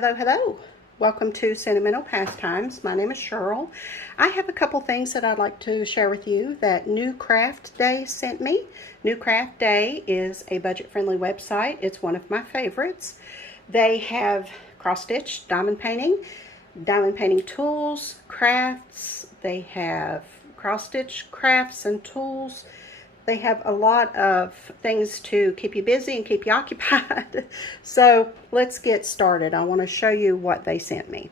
Hello, hello. Welcome to Sentimental Pastimes. My name is Cheryl. I have a couple things that I'd like to share with you that NewCraftDay sent me. NewCraftDay is a budget-friendly website. It's one of my favorites. They have cross-stitch diamond painting tools, crafts. They have cross-stitch crafts and tools. They have a lot of things to keep you busy and keep you occupied. So let's get started. I want to show you what they sent me.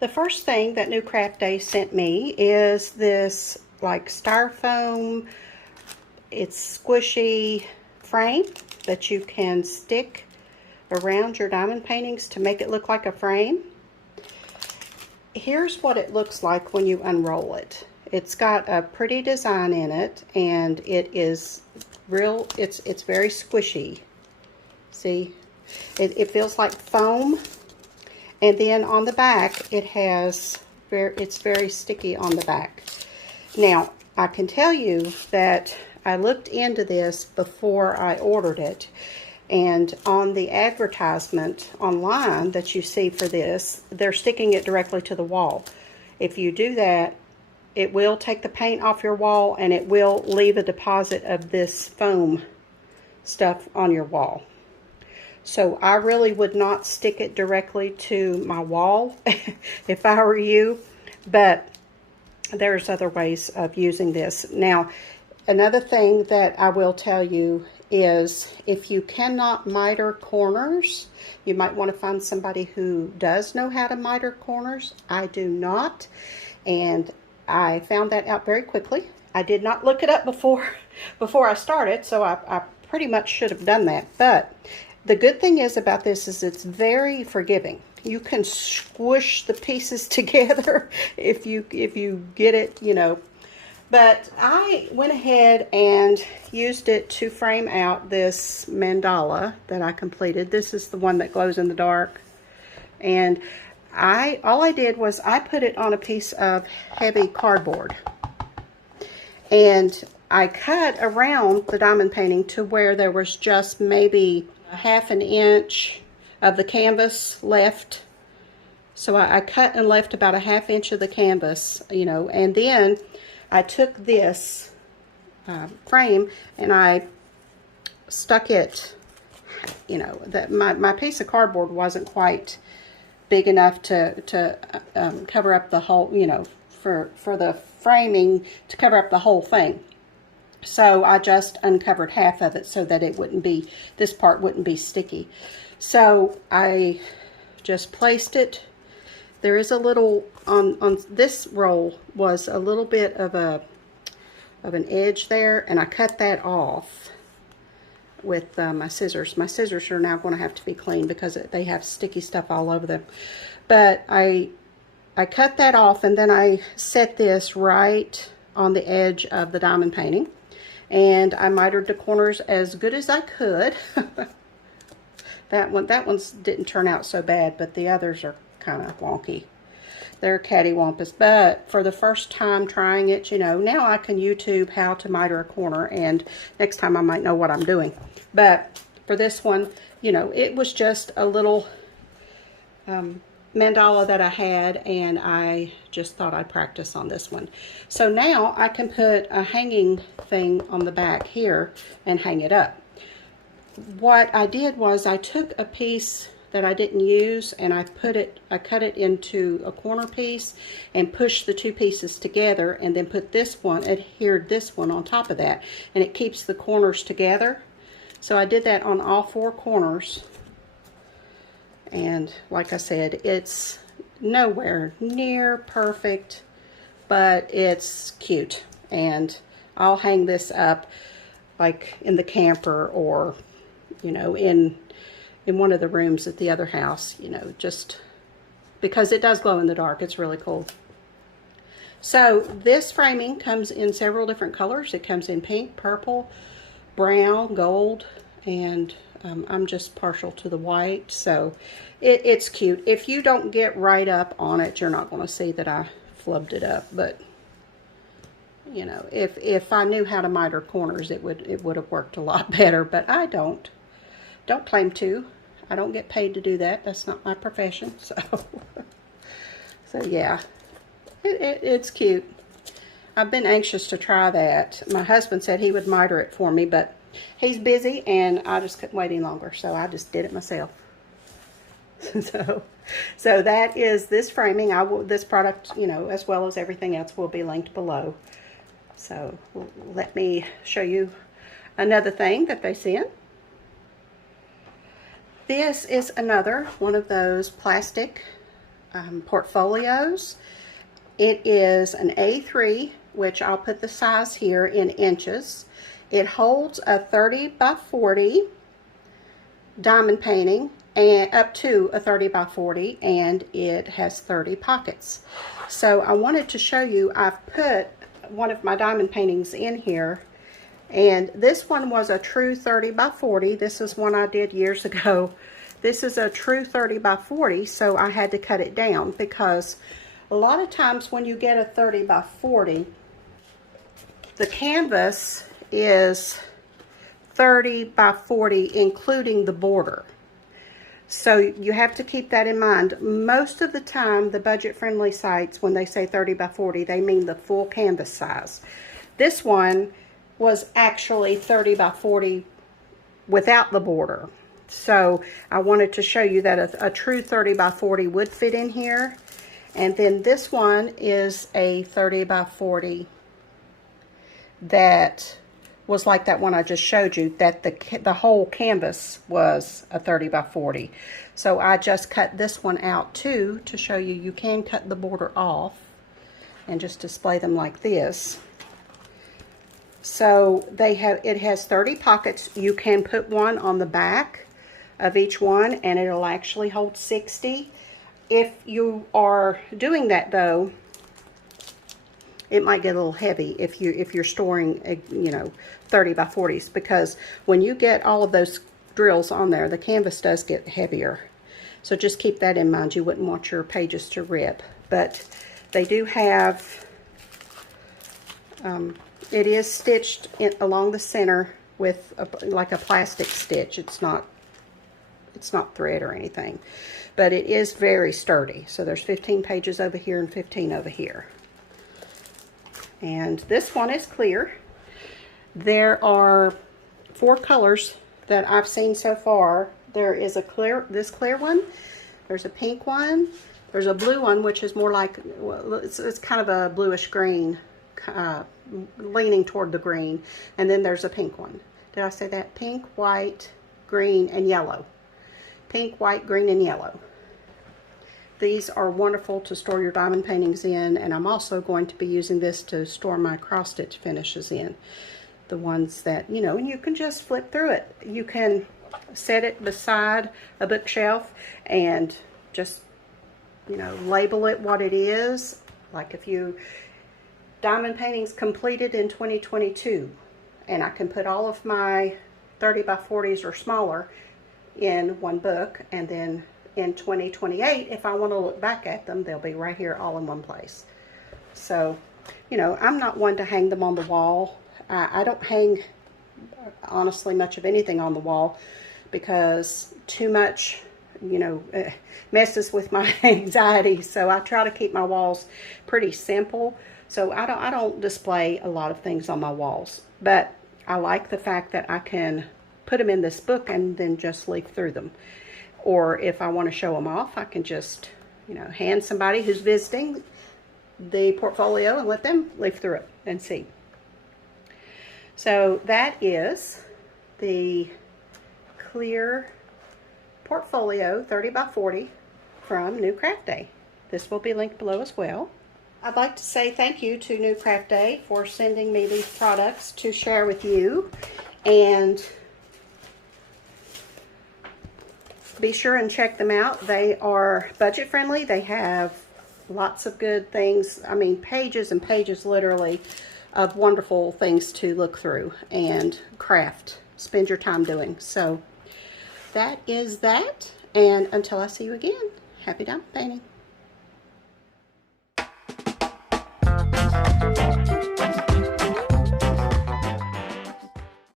The first thing that NewCraftDay sent me is this like styrofoam, it's squishy frame that you can stick around your diamond paintings to make it look like a frame. Here's what it looks like when you unroll it. It's got a pretty design in it, and it is real, it's very squishy. See, it feels like foam. And then on the back, it's very sticky on the back. Now, I can tell you that I looked into this before I ordered it, and on the advertisement online that you see for this, they're sticking it directly to the wall. If you do that, it will take the paint off your wall, and it will leave a deposit of this foam stuff on your wall. So I really would not stick it directly to my wall if I were you, but there's other ways of using this. Now, another thing that I will tell you is if you cannot miter corners, you might want to find somebody who does know how to miter corners. I do not, and I found that out very quickly. I did not look it up before I started, so I pretty much should have done that. But the good thing is about this is it's very forgiving. You can squish the pieces together if you get it, you know. But I went ahead and used it to frame out this mandala that I completed. This is the one that glows in the dark. And all I did was I put it on a piece of heavy cardboard, and I cut around the diamond painting to where there was just maybe a ½ an inch of the canvas left. So I cut and left about a ½ inch of the canvas, you know, and then I took this frame and I stuck it, you know, that my piece of cardboard wasn't quite big enough to cover up the whole, you know, for the framing to cover up the whole thing. So I just uncovered half of it so that it wouldn't be, this part wouldn't be sticky. So I just placed it. There is a little, on this roll was a little bit of an edge there, and I cut that off with my scissors. My scissors are now going to have to be cleaned because they have sticky stuff all over them. But I cut that off, and then I set this right on the edge of the diamond painting, and I mitered the corners as good as I could. That one's didn't turn out so bad, but the others are kind of wonky. They're cattywampus, but for the first time trying it, you know, now I can YouTube how to miter a corner, and next time I might know what I'm doing. But for this one, you know, it was just a little mandala that I had, and I just thought I'd practice on this one. So now I can put a hanging thing on the back here and hang it up. What I did was I took a piece that I didn't use, and I cut it into a corner piece and pushed the two pieces together, and then put this one, adhered this one on top of that, and it keeps the corners together. So I did that on all four corners, and like I said, it's nowhere near perfect, but it's cute, and I'll hang this up like in the camper, or you know, in one of the rooms at the other house, you know, just because it does glow in the dark. It's really cool. So this framing comes in several different colors. It comes in pink, purple, brown, gold, and I'm just partial to the white. So it's cute. If you don't get right up on it, you're not going to see that I flubbed it up. But you know, if I knew how to miter corners, it would have worked a lot better. But I don't claim to. I don't get paid to do that. That's not my profession. So, so yeah, it's cute. I've been anxious to try that. My husband said he would miter it for me, but he's busy and I just couldn't wait any longer. So I just did it myself. So that is this framing. This product, you know, as well as everything else, will be linked below. So let me show you another thing that they sent. This is another one of those plastic portfolios. It is an A3, which I'll put the size here in inches. It holds a 30 by 40 diamond painting, and up to a 30 by 40, and it has 30 pockets. So I wanted to show you, I've put one of my diamond paintings in here, and this one was a true 30 by 40. This is one I did years ago. This is a true 30 by 40, so I had to cut it down because a lot of times when you get a 30 by 40, the canvas is 30 by 40, including the border. So you have to keep that in mind. Most of the time, the budget-friendly sites, when they say 30 by 40, they mean the full canvas size. This one was actually 30 by 40 without the border. So I wanted to show you that a true 30 by 40 would fit in here. And then this one is a 30 by 40 that was like that one I just showed you, that the whole canvas was a 30 by 40. So I just cut this one out too to show you you can cut the border off and just display them like this. So it has 30 pockets. You can put one on the back of each one and it'll actually hold 60. If you are doing that though, it might get a little heavy if you're storing, you know, 30 by 40s, because when you get all of those drills on there, the canvas does get heavier. So just keep that in mind. You wouldn't want your pages to rip. But they do have, it is stitched along the center with like a plastic stitch. It's not thread or anything, but it is very sturdy. So there's 15 pages over here and 15 over here. And this one is clear. There are 4 colors that I've seen so far. There is this clear one, there's a pink one, there's a blue one, which is more like, well, it's kind of a bluish green, leaning toward the green, and then there's a pink one. Did I say that? Pink, white, green, and yellow. Pink, white, green, and yellow. These are wonderful to store your diamond paintings in, and I'm also going to be using this to store my cross stitch finishes in. The ones that, you know, and you can just flip through it. You can set it beside a bookshelf and just, you know, label it what it is. Like if you, diamond paintings completed in 2022, and I can put all of my 30 by 40s or smaller in one book, and then in 2028, if I want to look back at them, they'll be right here all in one place. So, you know, I'm not one to hang them on the wall. I don't hang, honestly, much of anything on the wall because too much, you know, messes with my anxiety. So I try to keep my walls pretty simple. So I don't display a lot of things on my walls. But I like the fact that I can put them in this book and then just leaf through them. Or if I want to show them off, I can just, you know, hand somebody who's visiting the portfolio and let them leaf through it and see. So that is the clear portfolio 30 by 40 from NewCraftDay. This will be linked below as well. I'd like to say thank you to NewCraftDay for sending me these products to share with you. And be sure and check them out. They are budget friendly. They have lots of good things. I mean, pages and pages literally of wonderful things to look through and craft. Spend your time doing. So that is that. And until I see you again, happy diamond painting.